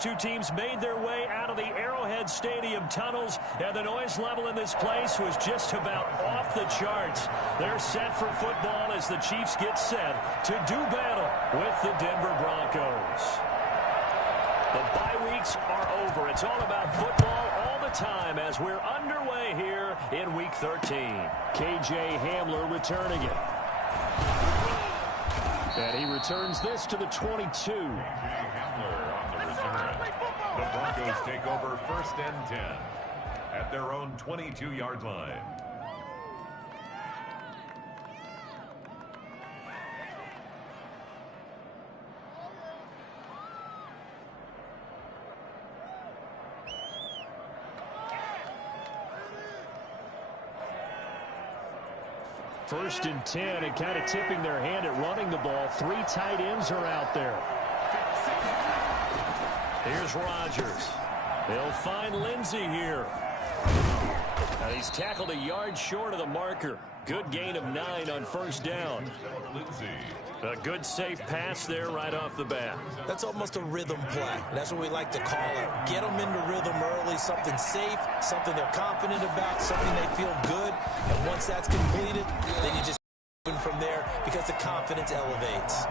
two teams made their way out of the Arrowhead Stadium tunnels, and the noise level in this place was just about off the charts. They're set for football as the Chiefs get set to do battle with the Denver Broncos. The bye weeks are over. It's all about football all the time as we're underway here in Week 13. K.J. Hamler returning it. And he returns this to the 22. K.J. Hamler on the return. The Broncos take over 1st and 10 at their own 22-yard line. First and 10, and kind of tipping their hand at running the ball. 3 tight ends are out there. Here's Rodgers. They'll find Lindsey here. Now he's tackled a yard short of the marker. Good gain of 9 on 1st down. A good safe pass there right off the bat. That's almost a rhythm play. That's what we like to call it. Get them into rhythm early, something safe, something they're confident about, something they feel good. And once that's completed, then you just from there because the confidence elevates.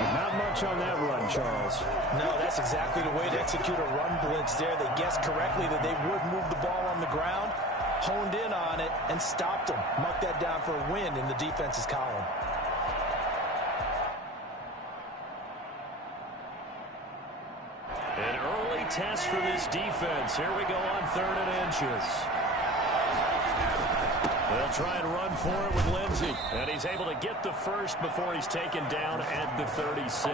Not much on that run, Charles. No, that's exactly the way to execute a run blitz there. They guessed correctly that they would move the ball on the ground, honed in on it, and stopped them. Mark that down for a win in the defense's column. An early test for this defense. Here we go on 3rd and inches. They'll try and run for it with Lindsey. And he's able to get the first before he's taken down at the 36.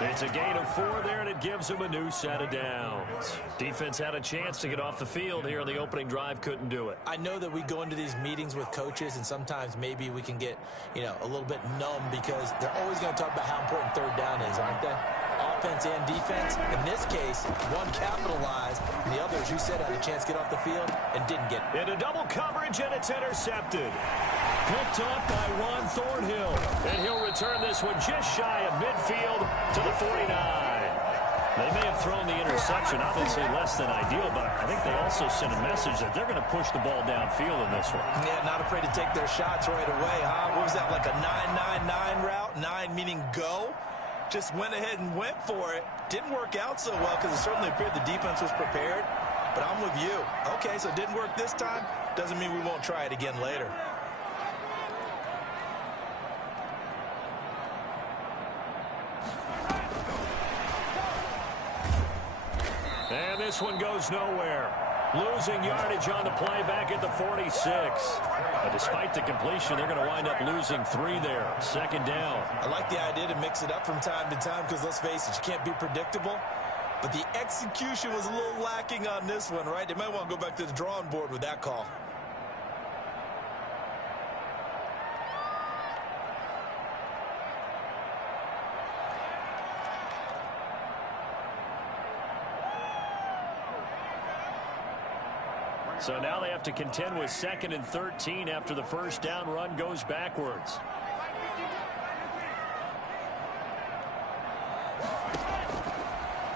It's a gain of 4 there, and it gives him a new set of downs. Defense had a chance to get off the field here in the opening drive. Couldn't do it. I know that we go into these meetings with coaches, and sometimes maybe we can get, a little bit numb because they're always going to talk about how important 3rd down is, aren't they? Offense and defense. In this case, one capitalized, and the other, as you said, had a chance to get off the field and didn't get it. Into double coverage, and it's intercepted. Picked up by Juan Thornhill, and he'll return this one just shy of midfield to the 49. They may have thrown the interception, obviously less than ideal, but I think they also sent a message that they're going to push the ball downfield in this one. Yeah, not afraid to take their shots right away, huh? What was that, like a 9-9-9 route? 9 meaning go? Just went ahead and went for it. Didn't work out so well because it certainly appeared the defense was prepared. But I'm with you. Okay, so it didn't work this time. Doesn't mean we won't try it again later. And this one goes nowhere. Losing yardage on the play back at the 46. But despite the completion, they're going to wind up losing 3 there. 2nd down. I like the idea to mix it up from time to time because, let's face it, you can't be predictable. But the execution was a little lacking on this one, right? They might want to go back to the drawing board with that call. So now they have to contend with 2nd and 13 after the 1st down run goes backwards.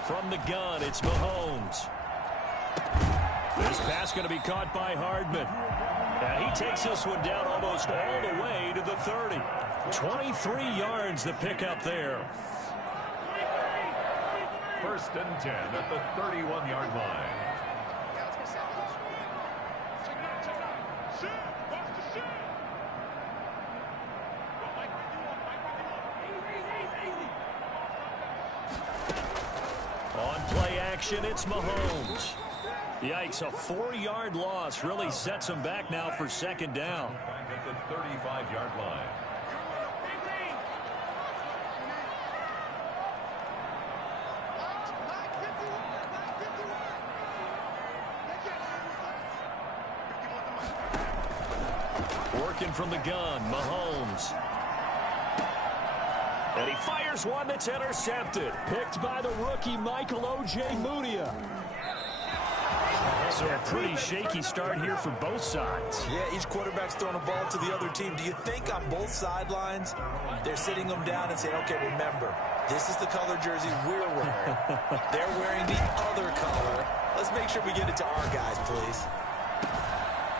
From the gun, it's Mahomes. This pass going to be caught by Hardman. And he takes this one down almost all the way to the 30. 23 yards the pickup there. 1st and 10 at the 31-yard line. On play action, it's Mahomes. Yikes, a 4-yard loss really sets him back now for 2nd down. Back at the 35-yard line. Working from the gun, Mahomes. And he fires one that's intercepted. Picked by the rookie, Michael O.J. Mudia. So a pretty shaky start here for both sides. Yeah, each quarterback's throwing a ball to the other team. Do you think on both sidelines they're sitting them down and saying, okay, remember, This is the color jersey we're wearing. They're wearing the other color. Let's make sure we get it to our guys, please.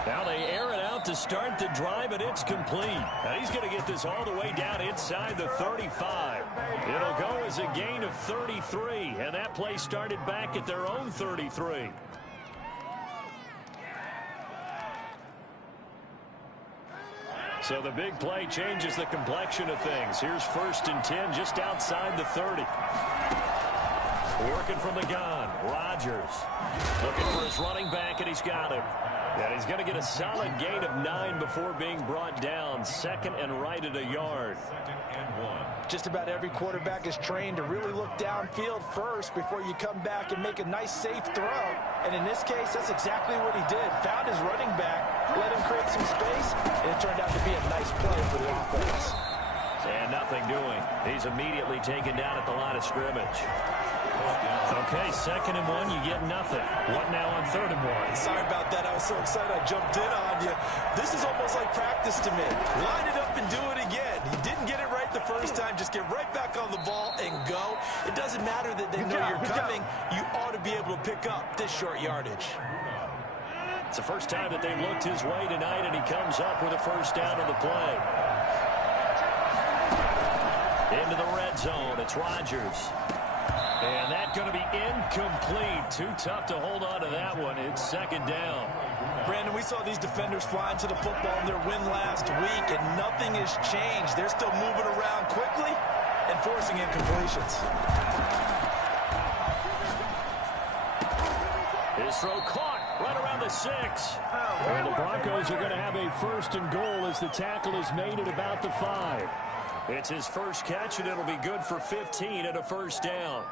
Now they air it out to start the drive, and it's complete. Now he's going to get this all the way down inside the 35. It'll go as a gain of 33, and that play started back at their own 33. So the big play changes the complexion of things. Here's 1st and 10 just outside the 30. Working from the gun, Rodgers looking for his running back, and he's got him. And he's going to get a solid gain of 9 before being brought down. 2nd and right at a yard. 2nd and 1. Just about every quarterback is trained to really look downfield first before you come back and make a nice, safe throw. And in this case, that's exactly what he did. Found his running back, let him create some space, and it turned out to be a nice play for the offense. And nothing doing. He's immediately taken down at the line of scrimmage. Okay, 2nd and 1, you get nothing. What now on 3rd and 1? Sorry about that. I was so excited I jumped in on you. This is almost like practice to me. Line it up and do it again. He didn't get it right the first time. Just get right back on the ball and go. It doesn't matter that they know you're coming. You ought to be able to pick up this short yardage. It's the first time that they've looked his way tonight, and he comes up with a 1st down on the play. Into the red zone. It's Rodgers. And that's going to be incomplete. Too tough to hold on to that one. It's 2nd down. Brandon, we saw these defenders fly into the football in their win last week, and nothing has changed. They're still moving around quickly and forcing incompletions. His throw caught right around the 6. And the Broncos are going to have a 1st and goal as the tackle is made at about the 5. It's his first catch, and it'll be good for 15 and a 1st down.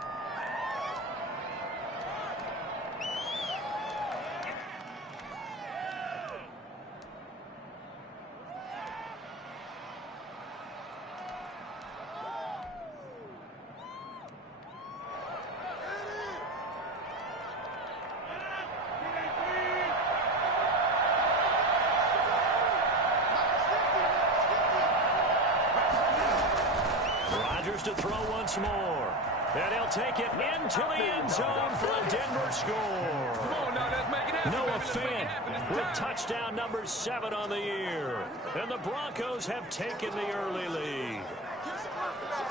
To throw once more. And he'll take it into the end zone for a Denver score. Come on now, let's make it happen. Noah Fant with touchdown number 7 on the year. And the Broncos have taken the early lead.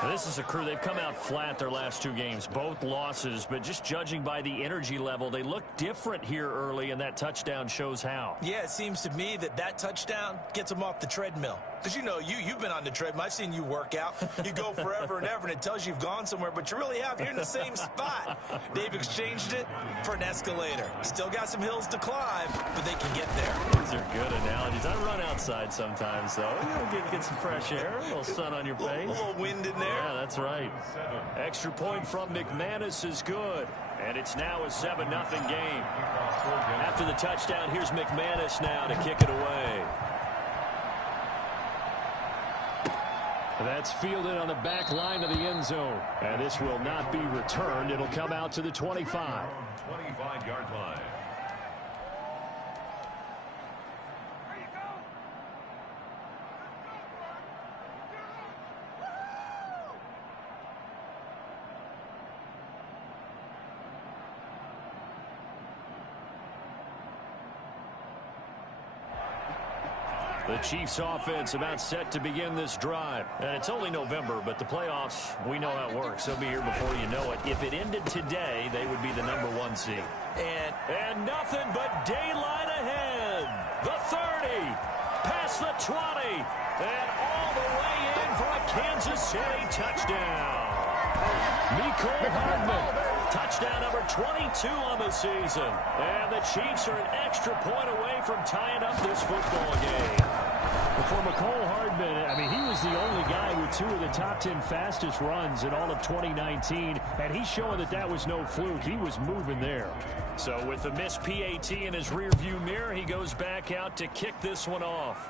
Now, this is a crew. They've come out flat their last 2 games, both losses, but just judging by the energy level, they look different here early, and that touchdown shows how. Yeah, it seems to me that touchdown gets them off the treadmill. Because you know, you've been on the treadmill. I've seen you work out. You go forever and ever, and it tells you you've gone somewhere, but you really have. You're in the same spot. They've exchanged it for an escalator. Still got some hills to climb, but they can get there. These are good analogies. I run outside sometimes, though. Get some fresh air, a little sun on your face. A little wind in there. Yeah, that's right. Extra point from McManus is good. And it's now a 7-0 game. After the touchdown, here's McManus now to kick it away. That's fielded on the back line of the end zone. And this will not be returned. It'll come out to the 25. 25-yard line. The Chiefs offense about set to begin this drive. And it's only November, but the playoffs, we know how it works. They'll be here before you know it. If it ended today, they would be the number 1 seed. And nothing but daylight ahead. The 30, past the 20, and all the way in for a Kansas City touchdown. Mecole Hardman. Touchdown number 22 on the season. And the Chiefs are an extra point away from tying up this football game. For Mecole Hardman, I mean, he was the only guy with 2 of the top 10 fastest runs in all of 2019, and he's showing that was no fluke. He was moving there. So with the missed PAT in his rearview mirror, he goes back out to kick this one off.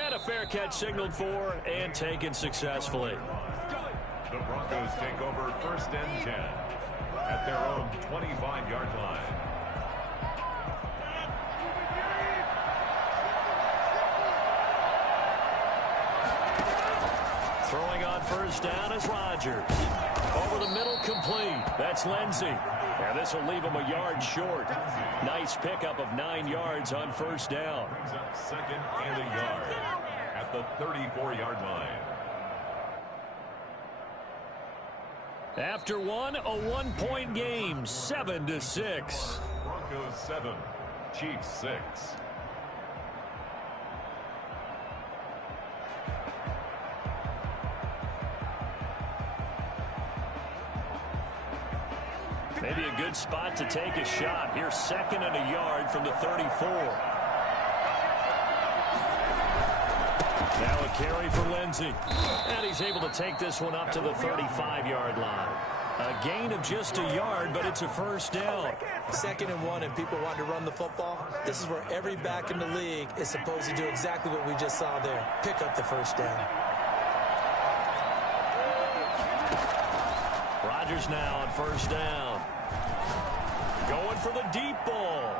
And a fair catch signaled for and taken successfully. The Broncos take over 1st and 10 at their own 25-yard line. Throwing on first down is Rodgers. Over the middle, complete. That's Lindsey. And this will leave him a yard short. Nice pickup of 9 yards on first down. Brings up second and a yard at the 34-yard line. After one, a 1-point game, 7-6. Broncos 7, Chiefs 6. Maybe a good spot to take a shot. Here's second and a yard from the 34. Now a carry for Lindsey. And he's able to take this one up to the 35-yard line. A gain of just a yard, but it's a first down. 2nd and 1, and people want to run the football. This is where every back in the league is supposed to do exactly what we just saw there. Pick up the first down. Rodgers now on first down. Going for the deep ball.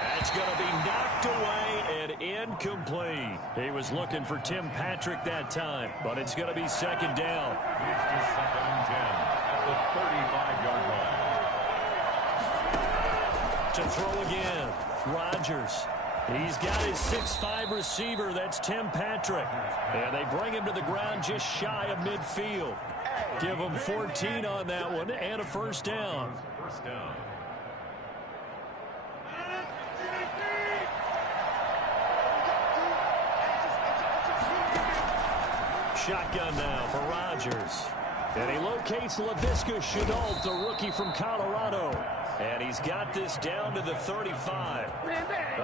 That's going to be knocked away and incomplete. He was looking for Tim Patrick that time, but it's going to be second down. It's just 2nd and 10 at the 35-yard line. To throw again, Rodgers. He's got his 6'5" receiver. That's Tim Patrick. And they bring him to the ground just shy of midfield. Give him 14 on that one and a first down. First down. Shotgun now for Rodgers. And he locates Laviska Shenault, the rookie from Colorado. And he's got this down to the 35.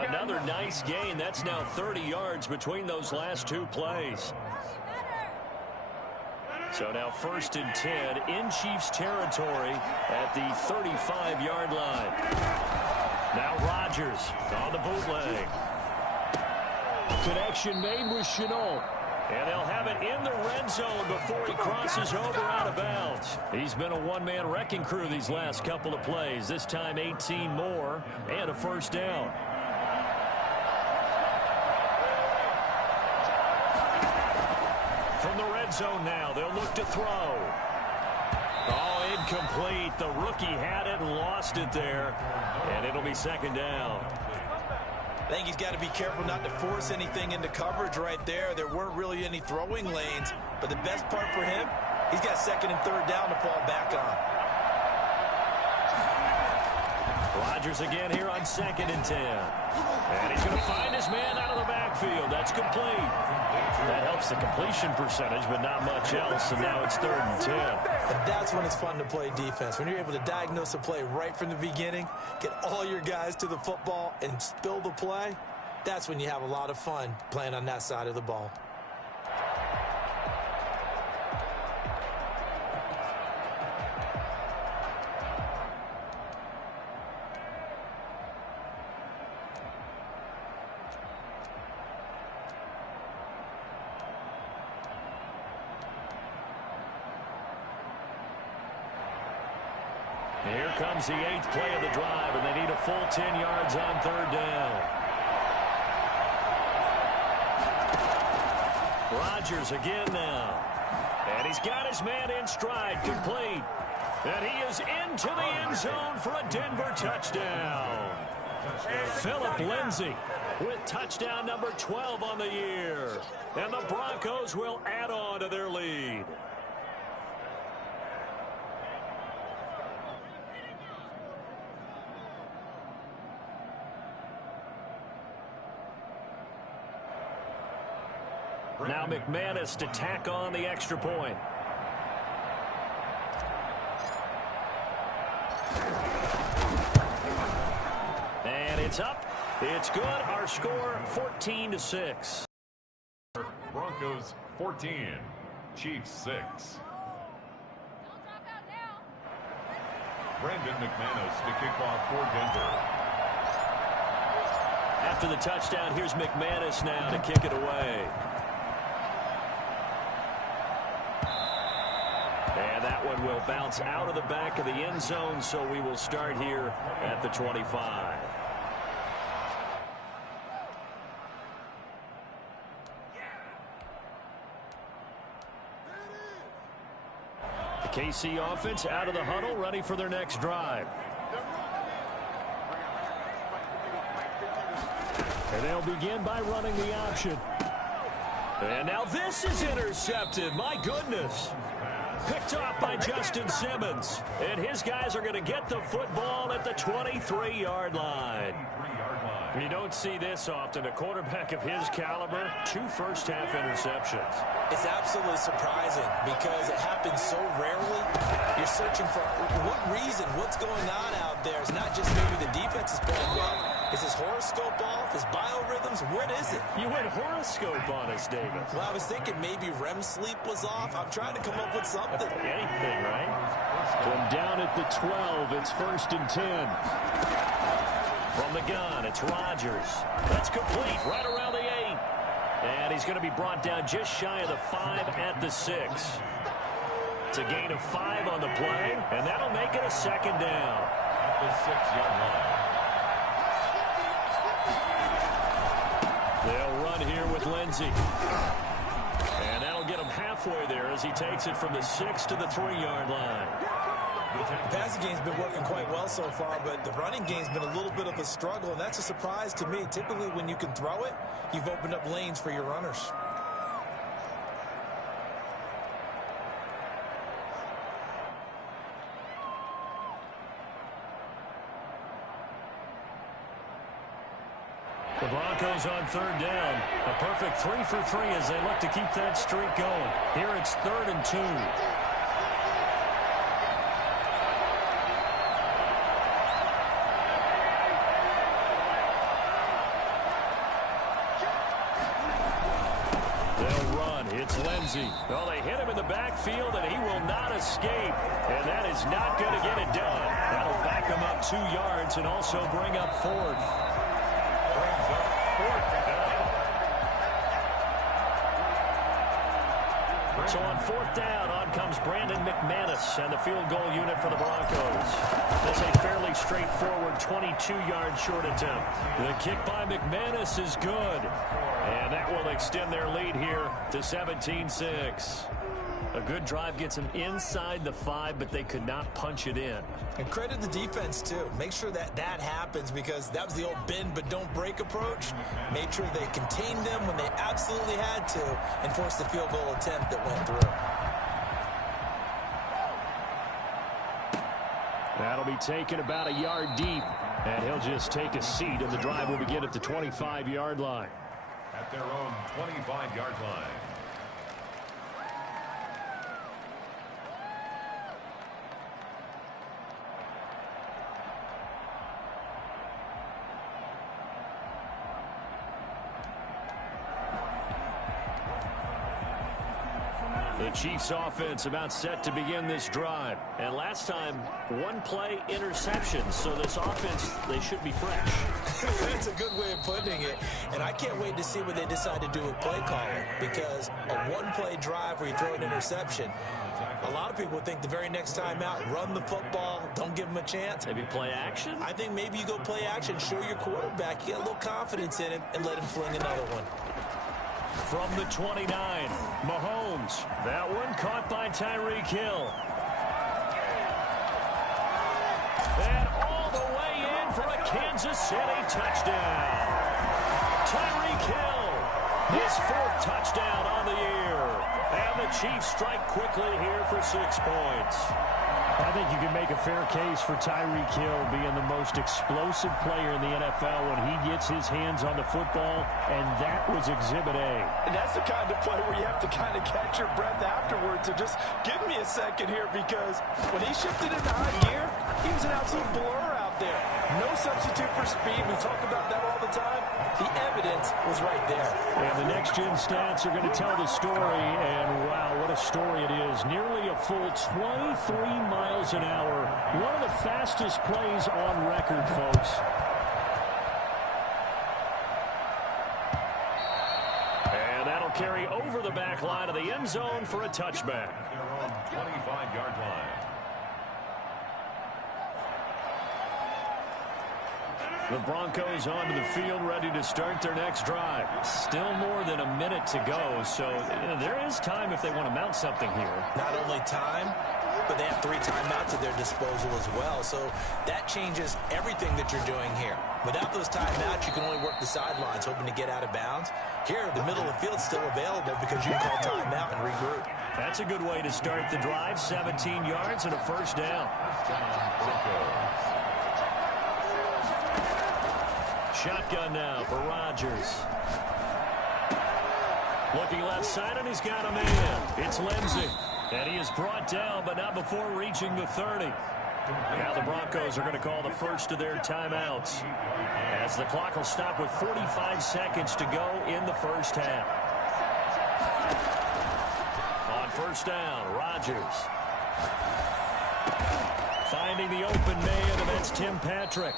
Another nice gain. That's now 30 yards between those last 2 plays. So now 1st and 10 in Chiefs territory at the 35-yard line. Now Rodgers on the bootleg. Connection made with Shenault. And they'll have it in the red zone before he crosses over out of bounds. He's been a one-man wrecking crew these last couple of plays. This time 18 more and a first down. From the red zone now, they'll look to throw. Oh, incomplete. The rookie had it and lost it there. And it'll be second down. I think he's got to be careful not to force anything into coverage right there. There weren't really any throwing lanes, but the best part for him, he's got 2nd and 3rd down to fall back on. Rodgers again here on 2nd and 10. And he's going to find his man out of the backfield. That's complete. That helps the completion percentage, but not much else. And now it's 3rd and 10. And that's when it's fun to play defense. When you're able to diagnose a play right from the beginning, get all your guys to the football, and spill the play, that's when you have a lot of fun playing on that side of the ball. Here comes the 8th play of the drive, and they need a full 10 yards on 3rd down. Rodgers again now. And he's got his man in stride, complete. And he is into the end zone for a Denver touchdown. Phillip Lindsay with touchdown number 12 on the year. And the Broncos will add on to their lead. Now McManus to tack on the extra point. And it's up. It's good. Our score 14-6. Broncos 14, Chiefs 6. Brandon McManus to kick off for Denver. After the touchdown, here's McManus now to kick it away. And that one will bounce out of the back of the end zone, so we will start here at the 25. KC offense out of the huddle, ready for their next drive. And they'll begin by running the option. And now this is intercepted. My goodness. Picked off by Justin Simmons. And his guys are going to get the football at the 23-yard line. You don't see this often. A quarterback of his caliber, 2 first-half interceptions. It's absolutely surprising because it happens so rarely. You're searching for what reason, what's going on out there. It's not just maybe the defense is playing well. Is his horoscope off? His biorhythms? What is it? You went horoscope on us, David. Well, I was thinking maybe REM sleep was off. I'm trying to come up with something. Anything, right? From down at the 12, it's 1st and 10. From the gun, it's Rodgers. That's complete right around the 8. And he's going to be brought down just shy of the 5 at the 6. It's a gain of 5 on the play, and that'll make it a 2nd down. At the 6-yard line. They'll run here with Lindsey. And that'll get him halfway there as he takes it from the 6 to the 3-yard line. The passing game's been working quite well so far, but the running game's been a little bit of a struggle, and that's a surprise to me. Typically, when you can throw it, you've opened up lanes for your runners. The Broncos on 3rd down. A perfect 3 for 3 as they look to keep that streak going. Here it's 3rd and 2. It's Lindsey. Well, they hit him in the backfield, and he will not escape. And that is not going to get it done. That'll back him up 2 yards and also bring up 4th. Brings up 4th down. So on 4th down, on comes Brandon McManus and the field goal unit for the Broncos. That's a fairly straightforward 22-yard short attempt. The kick by McManus is good. And that will extend their lead here to 17-6. A good drive gets them inside the 5, but they could not punch it in. And credit the defense, too. Make sure that happens because that was the old bend but don't break approach. Made sure they contained them when they absolutely had to and forced the field goal attempt that went through. That'll be taken about a yard deep, and he'll just take a seat, and the drive will begin at the 25-yard line. At their own 25-yard line. The Chiefs offense about set to begin this drive. And last time, 1 play interception. So this offense, they should be fresh. That's a good way of putting it. And I can't wait to see what they decide to do with play calling. Because a 1-play drive where you throw an interception, a lot of people think the very next time out, run the football, don't give them a chance. Maybe play action? I think maybe you go play action, show your quarterback, you get a little confidence in him, and let him fling another one. From the 29, Mahomes. That one caught by Tyreek Hill. And all the way in for a Kansas City touchdown. Tyreek Hill, his 4th touchdown on the year. And the Chiefs strike quickly here for 6 points. I think you can make a fair case for Tyreek Hill being the most explosive player in the NFL when he gets his hands on the football, and that was Exhibit A. And that's the kind of play where you have to kind of catch your breath afterwards. So just give me a second here because when he shifted into high gear, he was an absolute blur out there. No substitute for speed. We talk about that all the time. The evidence was right there. And the next-gen stats are going to tell the story, and wow, what a story it is. Nearly a full 23 miles an hour. One of the fastest plays on record, folks. And that'll carry over the back line of the end zone for a touchback. Their own 25-yard line. The Broncos onto the field, ready to start their next drive. Still more than a minute to go, so there is time if they want to mount something here. Not only time, but they have 3 timeouts at their disposal as well. So that changes everything that you're doing here. Without those timeouts, you can only work the sidelines, hoping to get out of bounds. Here, the middle of the field is still available because you can call timeout and regroup. That's a good way to start the drive. 17 yards and a first down. Shotgun now for Rodgers. Looking left side, and he's got a man. It's Lindsey. And he is brought down, but not before reaching the 30. Now the Broncos are going to call the first of their timeouts, as the clock will stop with 45 seconds to go in the first half. On first down, Rodgers. Finding the open man, and that's Tim Patrick.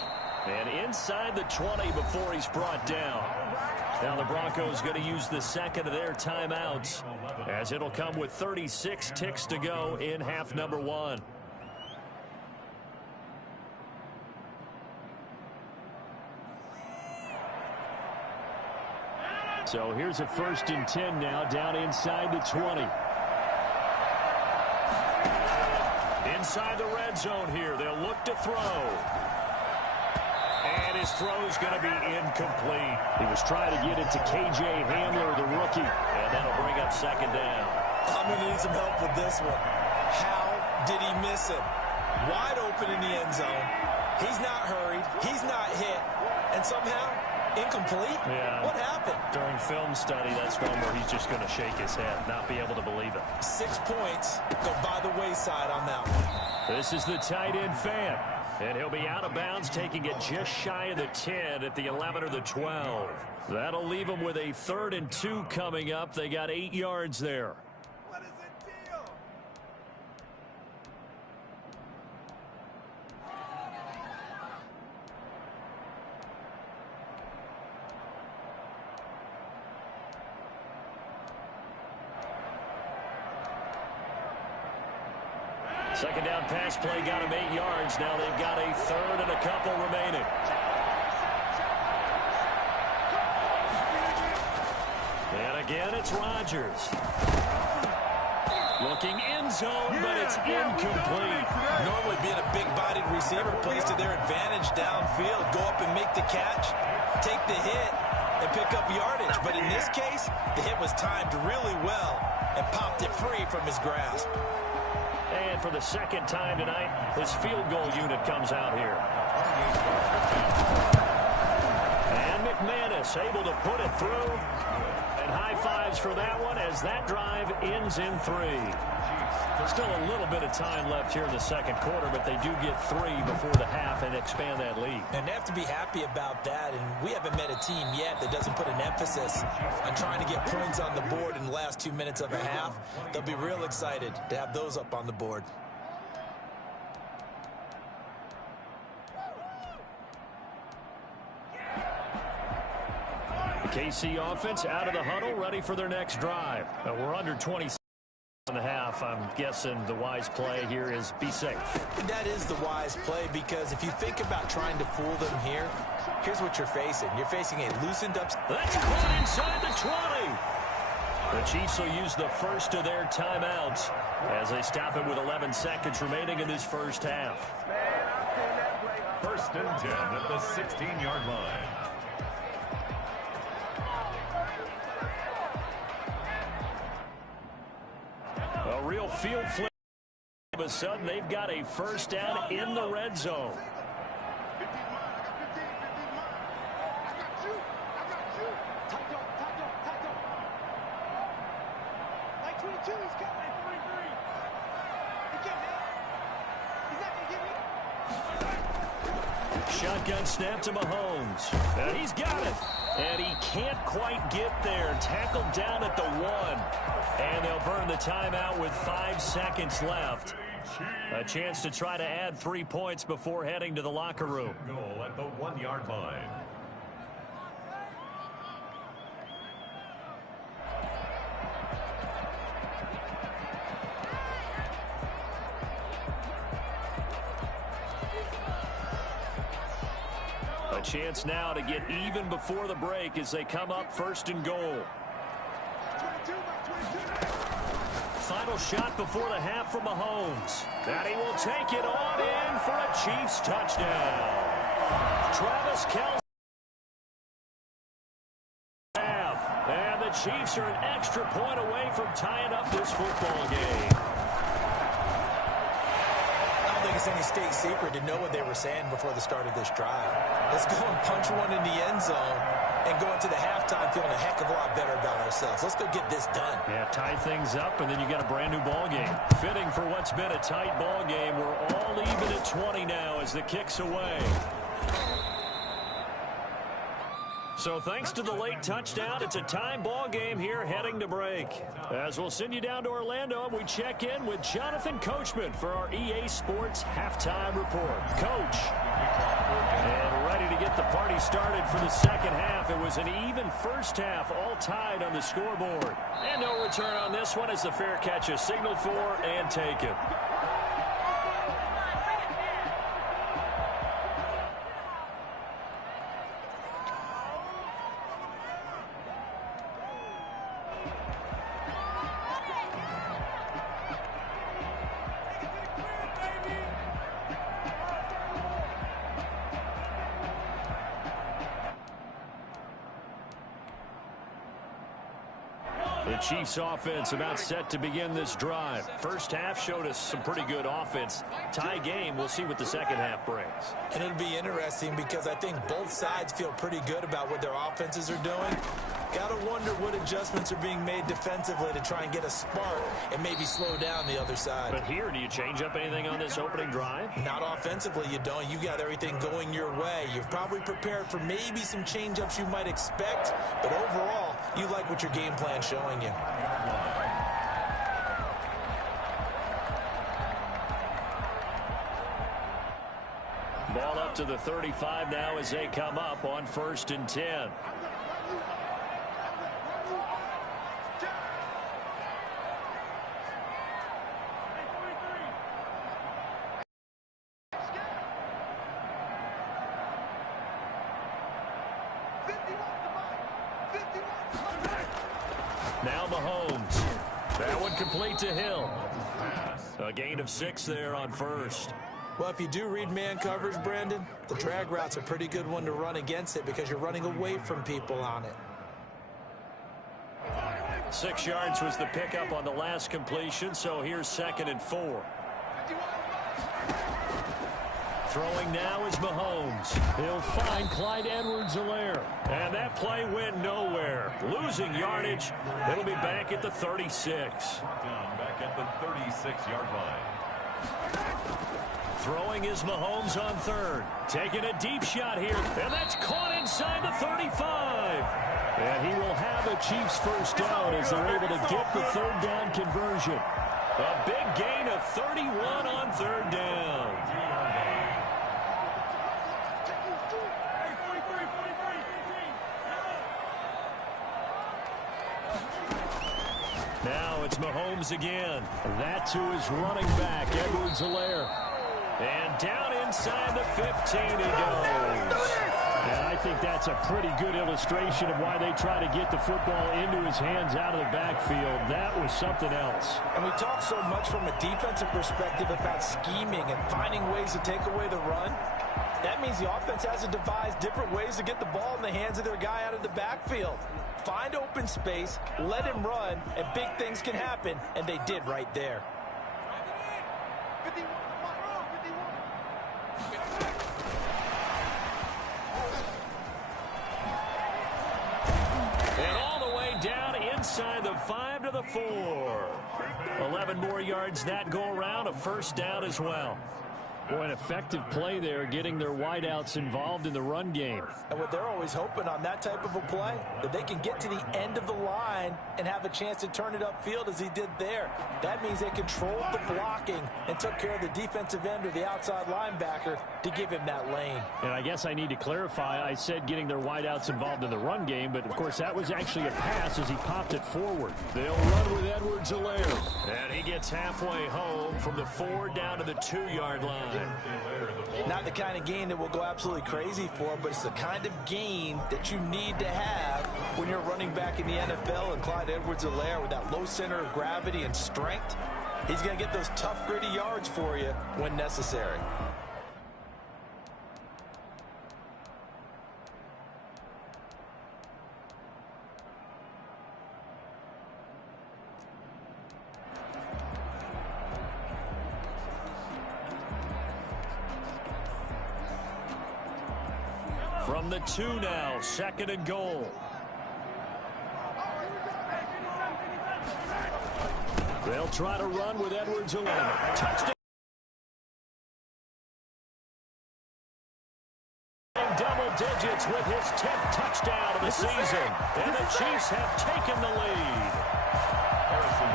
And inside the 20 before he's brought down. Now the Broncos going to use the second of their timeouts, as it'll come with 36 ticks to go in half number 1. So here's a 1st and 10 now, down inside the 20. Inside the red zone here, they'll look to throw. And his throw's going to be incomplete. He was trying to get it to K.J. Hamler, the rookie. And that'll bring up second down. I'm going to need some help with this one. How did he miss him? Wide open in the end zone. He's not hurried. He's not hit. And somehow, incomplete? Yeah. What happened? During film study, that's one where he's just going to shake his head, not be able to believe it. 6 points go by the wayside on that one. This is the tight end fan. And he'll be out of bounds, taking it just shy of the 10 at the 11 or the 12. That'll leave them with a 3rd and 2 coming up. They got 8 yards there. What is the deal? Second down pass play got him 8 yards. Now they've got a 3rd and a couple remaining. And again, it's Rodgers. Looking end zone, but it's incomplete. Normally being a big-bodied receiver plays to their advantage downfield. Go up and make the catch, take the hit, and pick up yardage. But in this case, the hit was timed really well and popped it free from his grasp. And for the second time tonight, his field goal unit comes out here. And McManus able to put it through. And high fives for that one as that drive ends in 3. Still a little bit of time left here in the second quarter, but they do get 3 before the half and expand that lead. And they have to be happy about that. And we haven't met a team yet that doesn't put an emphasis on trying to get points on the board in the last 2 minutes of a half. They'll be real excited to have those up on the board. KC offense out of the huddle, ready for their next drive. We're under 20 and a half. I'm guessing the wise play here is be safe. That is the wise play, because if you think about trying to fool them here, here's what you're facing. You're facing a loosened up. That's caught inside the 20. The Chiefs will use the first of their timeouts as they stop it with 11 seconds remaining in this first half. 1st and 10 at the 16-yard line. A real field flip. All of a sudden, they've got a first down in the red zone. Shotgun snap to Mahomes. And he's got it. And he can't quite get there. Tackled down at the 1. And they'll burn the timeout with 5 seconds left. A chance to try to add 3 points before heading to the locker room. Goal at the 1-yard line. A chance now to get even before the break as they come up 1st and goal. final shot before the half from Mahomes. And he will take it on in for a Chiefs touchdown. Travis Kelce. And the Chiefs are an extra point away from tying up this football game. I don't think it's any state secret to know what they were saying before the start of this drive. Let's go and punch one in the end zone and go into the halftime feeling a heck of a lot better about ourselves. Let's go get this done. Yeah, tie things up, and then you got a brand new ball game. Fitting for what's been a tight ball game. We're all even at 20 now as the kick's away. So thanks to the late touchdown, it's a time ball game here heading to break. As we'll send you down to Orlando, we check in with Jonathan Coachman for our EA Sports Halftime Report. Coach. And ready to get the party started for the second half. It was an even first half, all tied on the scoreboard. And no return on this one as the fair catch is signaled for and taken. The Chiefs offense about set to begin this drive. First half showed us some pretty good offense. Tie game, we'll see what the second half brings. And it'll be interesting because I think both sides feel pretty good about what their offenses are doing. Got to wonder what adjustments are being made defensively to try and get a spark and maybe slow down the other side. But here, do you change up anything on this opening drive? Not offensively, you don't. You got everything going your way. You've probably prepared for maybe some change-ups you might expect, but overall, you like what your game plan's showing you. Ball up to the 35 now as they come up on 1st and 10. Now Mahomes. That one complete to Hill. A gain of 6 there on 1st. Well, if you do read man coverage, Brandon, the drag route's a pretty good one to run against it because you're running away from people on it. 6 yards was the pickup on the last completion, so here's 2nd and 4. Throwing now is Mahomes. He'll find Clyde Edwards-Helaire. And that play went nowhere. Losing yardage. It'll be back at the 36. Back at the 36-yard line. Throwing is Mahomes on 3rd. Taking a deep shot here. And that's caught inside the 35. And he will have a Chiefs first down as they're able to get the 3rd down conversion. A big gain of 31 on 3rd down. Now it's Mahomes again. That to his running back, Edwards-Helaire. And down inside the 15 he goes. And I think that's a pretty good illustration of why they try to get the football into his hands out of the backfield. That was something else. And we talk so much from a defensive perspective about scheming and finding ways to take away the run. That means the offense has to devise different ways to get the ball in the hands of their guy out of the backfield. Find open space, let him run, and big things can happen, and they did right there. And all the way down inside the 5 to the 4. 11 more yards that go around, a first down as well. Boy, an effective play there, getting their wideouts involved in the run game. And what they're always hoping on that type of a play, that they can get to the end of the line and have a chance to turn it upfield as he did there. That means they controlled the blocking and took care of the defensive end or the outside linebacker to give him that lane. And I guess I need to clarify, I said getting their wideouts involved in the run game, but of course that was actually a pass as he popped it forward. They'll run with Edwards-Helaire. And he gets halfway home from the 4 down to the 2-yard line. time. Not the kind of game that we'll go absolutely crazy for, but it's the kind of game that you need to have when you're running back in the NFL. And Clyde Edwards-Helaire, with that low center of gravity and strength, he's going to get those tough, gritty yards for you when necessary. From the 2 now, 2nd and goal. They'll try to run with Edwards-Helaire. Touchdown. Double digits with his 10th touchdown of the season. And the Chiefs have taken the lead.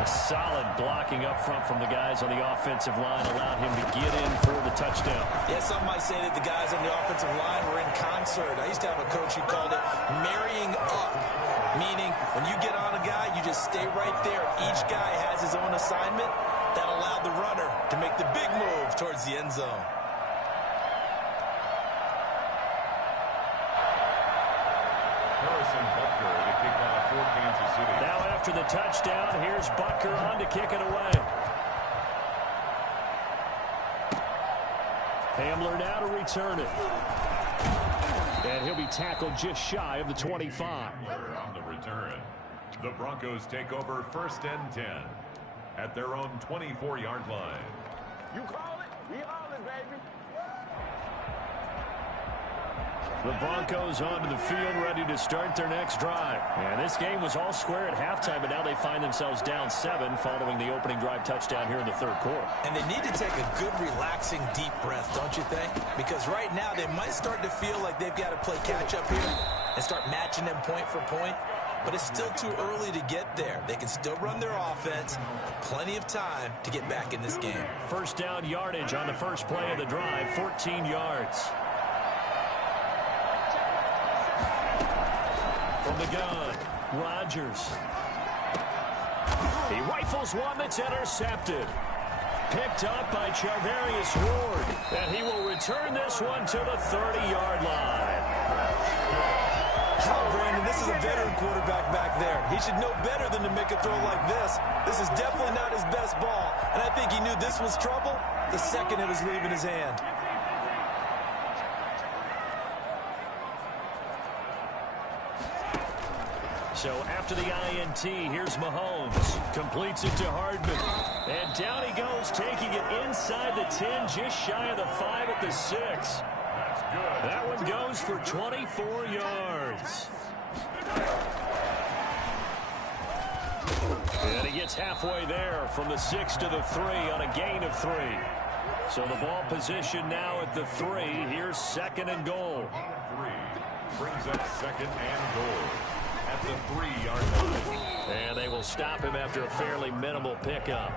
Solid blocking up front from the guys on the offensive line allowed him to get in for the touchdown. Yeah, some might say that the guys on the offensive line were in concert. I used to have a coach who called it marrying up, meaning when you get on a guy, you just stay right there. Each guy has his own assignment. That allowed the runner to make the big move towards the end zone. Now after the touchdown, here's Butker on to kick it away. Hamler now to return it. And he'll be tackled just shy of the 25. On the return, the Broncos take over 1st and 10 at their own 24-yard line. You call it, we all it, baby. The Broncos onto the field, ready to start their next drive. And this game was all square at halftime, but now they find themselves down 7 following the opening drive touchdown here in the 3rd quarter. And they need to take a good, relaxing, deep breath, don't you think? Because right now they might start to feel like they've got to play catch-up here and start matching them point for point. But it's still too early to get there. They can still run their offense. Plenty of time to get back in this game. First down yardage on the first play of the drive, 14 yards. From the gun, Rodgers. He rifles one that's intercepted. Picked up by Charvarius Ward. And he will return this one to the 30-yard line. Oh, Brandon, this is a veteran quarterback back there. He should know better than to make a throw like this. This is definitely not his best ball. And I think he knew this was trouble the second it was leaving his hand. So after the INT, here's Mahomes. Completes it to Hardman. And down he goes, taking it inside the 10, just shy of the 5 at the 6. That's good. That one goes for 24 yards. And he gets halfway there from the 6 to the 3 on a gain of 3. So the ball position now at the 3. Here's 2nd and goal. 3 brings up 2nd and goal at the 3-yard line. And they will stop him after a fairly minimal pickup.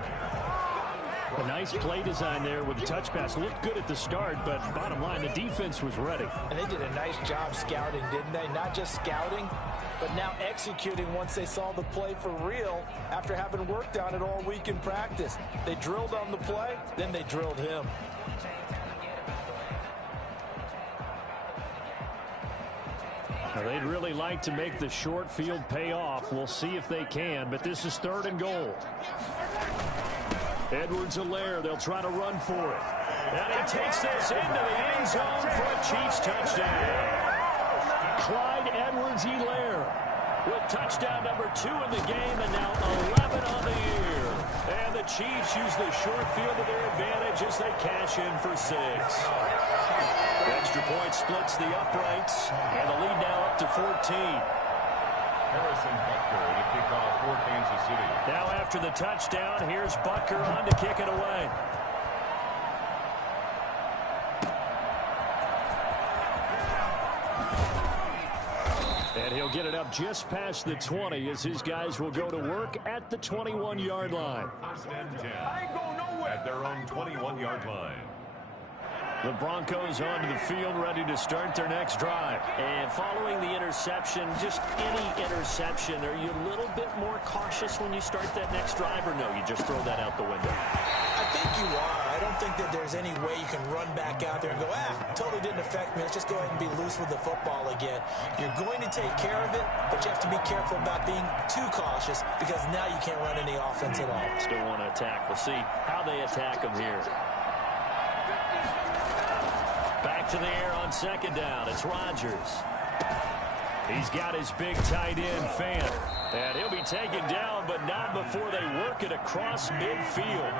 A nice play design there with the touch pass. Looked good at the start, but bottom line, the defense was ready. And they did a nice job scouting, didn't they? Not just scouting, but now executing once they saw the play for real after having worked on it all week in practice. They drilled on the play, then they drilled him. Now, they'd really like to make the short field pay off. We'll see if they can, but this is 3rd and goal. Edwards-Helaire, they'll try to run for it. And he takes this into the end zone for a Chiefs touchdown. Clyde Edwards-Helaire with touchdown number 2 in the game and now 11 on the year. And the Chiefs use the short field to their advantage as they cash in for 6. Extra point splits the uprights, and the lead now up to 14. Harrison Butker to kick off for Kansas City. Now after the touchdown, here's Butker on to kick it away. And he'll get it up just past the 20 as his guys will go to work at the 21-yard line. 1st and 10 at their own 21-yard line. The Broncos onto the field, ready to start their next drive. And following the interception, just any interception, are you a little bit more cautious when you start that next drive, or no, you just throw that out the window? I think you are. I don't think that there's any way you can run back out there and go, totally didn't affect me. Let's just go ahead and be loose with the football again. You're going to take care of it, but you have to be careful about being too cautious because now you can't run any offense at all. Still want to attack. We'll see how they attack him here. Back to the air on second down. It's Rodgers. He's got his big tight end, Fant. And he'll be taken down, but not before they work it across midfield.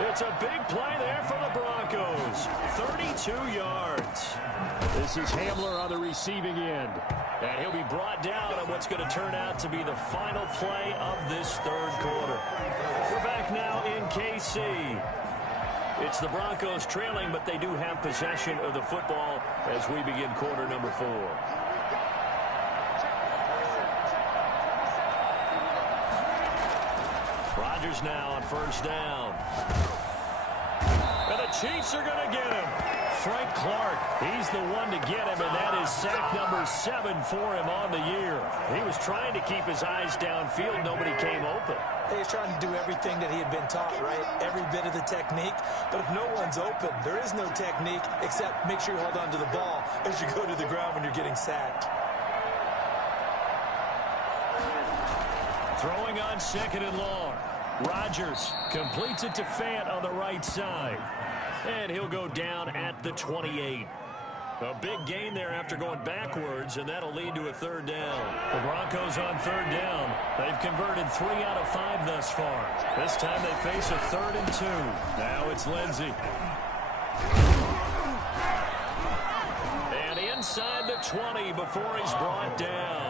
It's a big play there for the Broncos. 32 yards. This is Hamler on the receiving end. And he'll be brought down on what's going to turn out to be the final play of this third quarter. We're back now in KC. It's the Broncos trailing, but they do have possession of the football as we begin quarter number 4. Rodgers now on first down. And the Chiefs are going to get him. Frank Clark, he's the one to get him, and that is sack number 7 for him on the year. He was trying to keep his eyes downfield. Nobody came open. He was trying to do everything that he had been taught, right? Every bit of the technique. But if no one's open, there is no technique except make sure you hold on to the ball as you go to the ground when you're getting sacked. Throwing on second and long. Rodgers completes it to Fant on the right side. And he'll go down at the 28. A big gain there after going backwards, and that'll lead to a third down. The Broncos on third down. They've converted 3 out of 5 thus far. This time they face a 3rd and 2. Now it's Lindsey. And inside the 20 before he's brought down.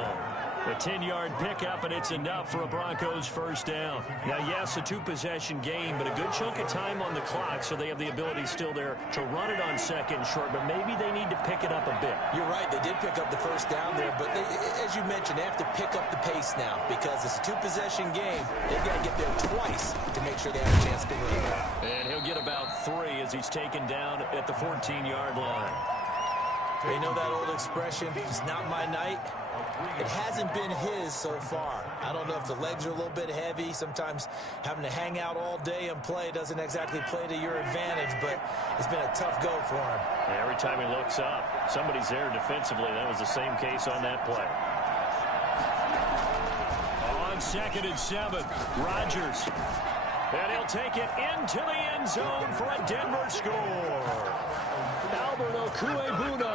A 10-yard pickup, and it's enough for a Broncos first down. Now, yes, a 2-possession game, but a good chunk of time on the clock, so they have the ability still there to run it on second short, but maybe they need to pick it up a bit. You're right. They did pick up the first down there, but as you mentioned, they have to pick up the pace now because it's a 2-possession game. They've got to get there twice to make sure they have a chance to win. And he'll get about 3 as he's taken down at the 14-yard line. They know that old expression, it's not my night. It hasn't been his so far. I don't know if the legs are a little bit heavy. Sometimes having to hang out all day and play doesn't exactly play to your advantage, but it's been a tough go for him. And every time he looks up, somebody's there defensively. That was the same case on that play. On 2nd and 7, Rodgers. And he'll take it into the end zone for a Denver score. Albert Okwuegbuna